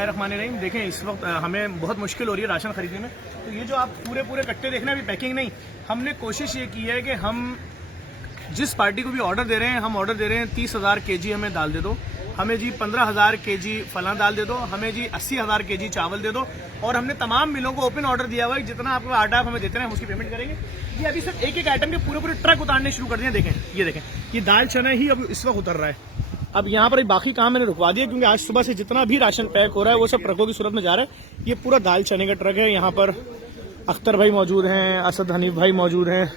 रहमानिर्रहीम। देखें, इस वक्त हमें बहुत मुश्किल हो रही है राशन खरीदने में। तो ये जो आप पूरे कट्टे देख रहे हैं, अभी पैकिंग नहीं, हमने कोशिश ये की है कि हम जिस पार्टी को भी ऑर्डर दे रहे हैं, हम ऑर्डर दे रहे हैं 30,000 kg हमें दाल दे दो, हमें जी 15,000 kg फलां दाल दे दो, हमें जी 80,000 kg चावल दे दो। और हमने तमाम मिलों को ओपन ऑर्डर दिया हुआ है, जितना आपको आटा हमें देते हैं हम उसकी पेमेंट करेंगे। ये अभी सिर्फ एक आइटम के पूरे ट्रक उतारने शुरू कर दिए। देखें, ये देखें, ये दाल चना ही अब इस वक्त उतर रहा है। अब यहाँ पर बाकी काम मैंने रुकवा दिया, क्योंकि आज सुबह से जितना भी राशन पैक हो रहा है वो सब ट्रकों की सूरत में जा रहा है। ये पूरा दाल चने का ट्रक है। यहाँ पर अख्तर भाई मौजूद हैं, असद हनीफ भाई मौजूद हैं,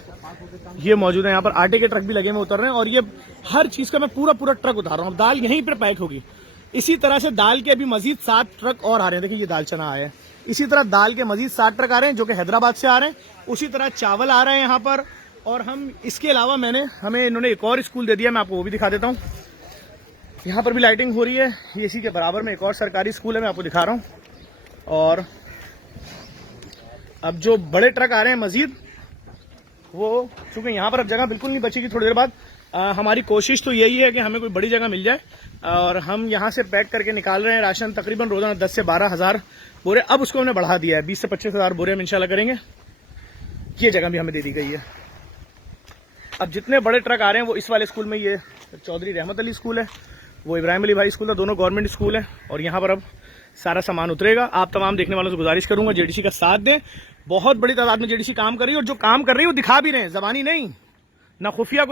ये मौजूद है। यहाँ पर आटे के ट्रक भी लगे हुए उतर रहे हैं, और ये हर चीज का मैं पूरा ट्रक उतार रहा हूँ। दाल यहीं पर पैक होगी। इसी तरह से दाल के अभी मजीद 7 ट्रक और आ रहे हैं। देखिए, ये दाल चना आया है। इसी तरह दाल के मजीद 7 ट्रक आ रहे हैं, जो कि हैदराबाद से आ रहे हैं। उसी तरह चावल आ रहे हैं यहाँ पर। और हम इसके अलावा हमें इन्होंने एक और स्कूल दे दिया, मैं आपको वो भी दिखा देता हूँ। यहाँ पर भी लाइटिंग हो रही है। ये इसी के बराबर में एक और सरकारी स्कूल है, मैं आपको दिखा रहा हूँ। और अब जो बड़े ट्रक आ रहे हैं मजीद, वो चूंकि यहाँ पर अब जगह बिल्कुल नहीं बचेगी थोड़ी देर बाद। हमारी कोशिश तो यही है कि हमें कोई बड़ी जगह मिल जाए, और हम यहाँ से पैक करके निकाल रहे हैं राशन तकरीबन रोजाना 10 से 12,000 बोरे। अब उसको हमने बढ़ा दिया है, 20 से 25,000 बोरे हम इंशाल्लाह करेंगे। ये जगह भी हमें दे दी गई है। अब जितने बड़े ट्रक आ रहे हैं वो इस वाले स्कूल में, ये चौधरी रहमत अली स्कूल है, वो इब्राहिम अली भाई स्कूल है, दोनों गवर्नमेंट स्कूल है। और यहाँ पर अब सारा सामान उतरेगा। आप तमाम देखने वालों से गुजारिश करूंगा, जेडीसी का साथ दें। बहुत बड़ी तादाद में जेडीसी काम कर रही है, और जो काम कर रही है वो दिखा भी रहे हैं, जबानी नहीं, ना खुफिया